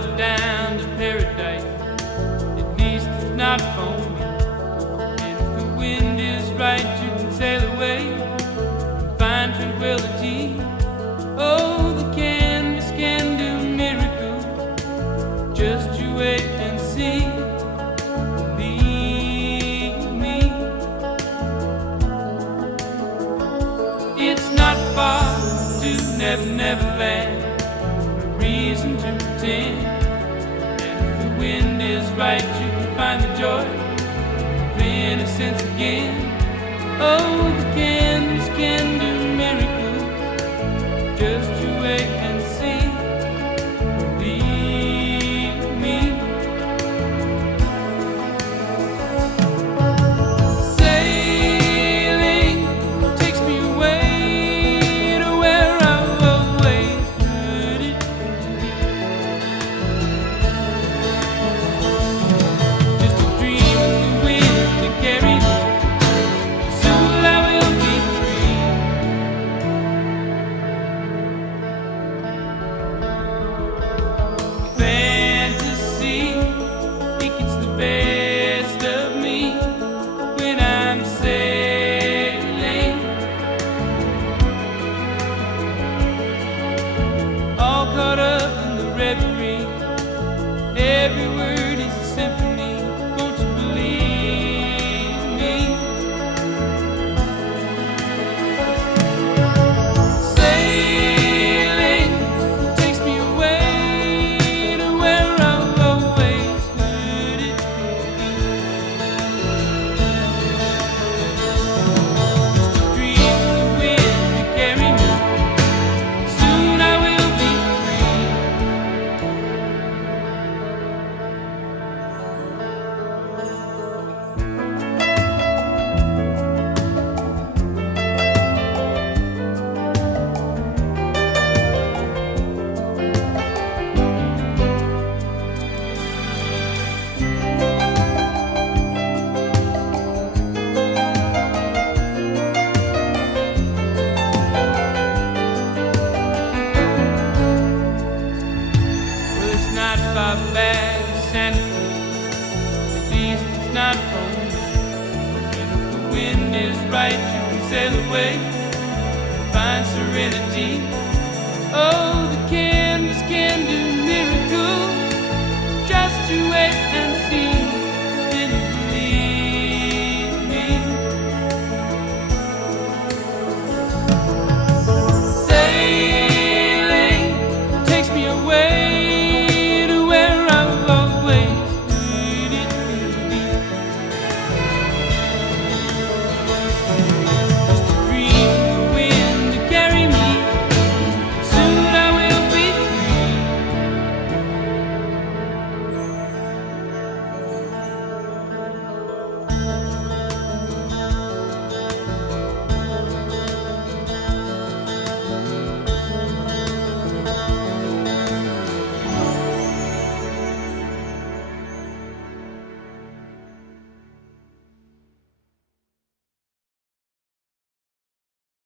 far down to paradise, at least it's not for me. And if the wind is right, you can sail away and find tranquility. Oh, the canvas can do miracles, just you wait and see. Believe me, it's not far to Never Never Land. Reason to pretend, and if the wind is right, you can find the joy of innocence again. Oh, the canvas can do miracles, just you wait and see. Believe me. Sailing takes me away to where I've always heard it. Just a dream in the wind to carry me. Soon I will be free. Fantasy, it gets the best of me when I'm sailing. All caught up in the reverie. Every word is a symphony. Won't you believe me? Sailing takes me away to where I've always heard it. Just a dream in the wind to carry me. Soon I will be free. Well, it's not far back to Santa Cruz, at least it's not for me. And if the wind is right, you can sail away and find serenity. Oh,